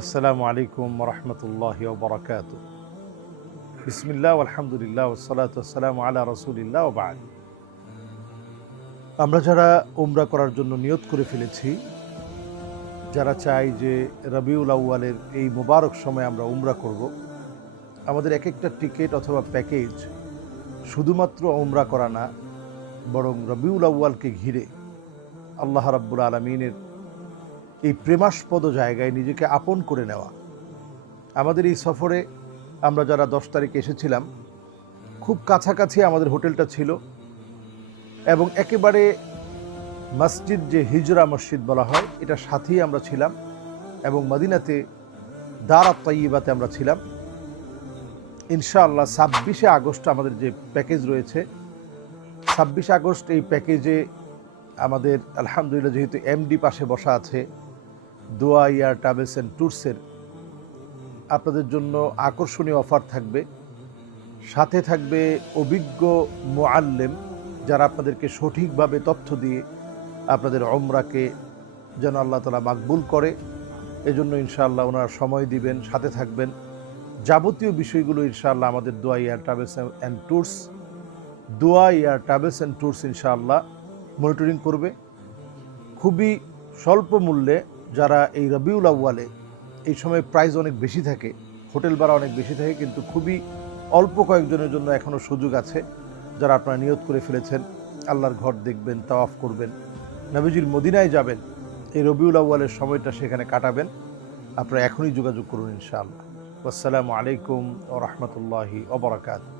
আসসালামু আলাইকুম রহমতুল্লাহি ওয়া বারাকাতুহু। বিসমিল্লাহ আলহামদুলিল্লাহ ওয়াসসালাতু ওয়াসসালামু আলা রাসূলিল্লাহ ওয়া বা'দ। আমরা যারা উমরা করার জন্য নিয়ত করে ফেলেছি, যারা চাই যে রবিউল আউয়ালের এই মোবারক সময়ে আমরা উমরা করব, আমাদের এক একটা টিকিট অথবা প্যাকেজ শুধুমাত্র উমরা করা না, বরং রবিউল আউয়ালকে ঘিরে আল্লাহ রাব্বুল আলামিনের এই প্রেমাস্পদ জায়গায় নিজেকে আপন করে নেওয়া। আমাদের এই সফরে আমরা যারা 10 তারিখে এসেছিলাম, খুব কাছাকাছি আমাদের হোটেলটা ছিল এবং একেবারে মসজিদ, যে হিজরা মসজিদ বলা হয়, এটা সাথেই আমরা ছিলাম এবং মদিনাতে দারাত তাইয়্যিবাতে আমরা ছিলাম। ইনশাআল্লাহ 26শে আগস্ট আমাদের যে প্যাকেজ রয়েছে, 26শে আগস্ট এই প্যাকেজে আমাদের আলহামদুলিল্লাহ, যেহেতু এমডি পাশে বসা আছে, দোয়া এয়ার ট্রাভেলস অ্যান্ড ট্যুরসের আপনাদের জন্য আকর্ষণীয় অফার থাকবে। সাথে থাকবে অভিজ্ঞ মুআল্লিম, যারা আপনাদেরকে সঠিকভাবে তথ্য দিয়ে আপনাদের উমরাকে যেন আল্লাহ তাআলা মাকবুল করে, এজন্য ইনশাআল্লাহ ওনারা সময় দিবেন, সাথে থাকবেন। যাবতীয় বিষয়গুলো ইনশাআল্লাহ আমাদের দোয়া এয়ার ট্রাভেলস অ্যান্ড ট্যুরস ইনশাআল্লাহ মনিটরিং করবে। খুবই স্বল্প মূল্যে, যারা এই রবিউল আউয়ালে, এই সময় প্রাইস অনেক বেশি থাকে, হোটেল ভাড়া অনেক বেশি থাকে, কিন্তু খুবই অল্প কয়েকজনের জন্য এখনও সুযোগ আছে। যারা আপনারা নিয়ত করে ফেলেছেন আল্লাহর ঘর দেখবেন, তাওয়াফ করবেন, নবীজির মদিনায় যাবেন, এই রবিউল আউয়ালের সময়টা সেখানে কাটাবেন, আপনারা এখনই যোগাযোগ করুন ইনশাআল্লাহ। আসসালামু আলাইকুম ওয়া রাহমাতুল্লাহি ওয়া বারাকাতুহু।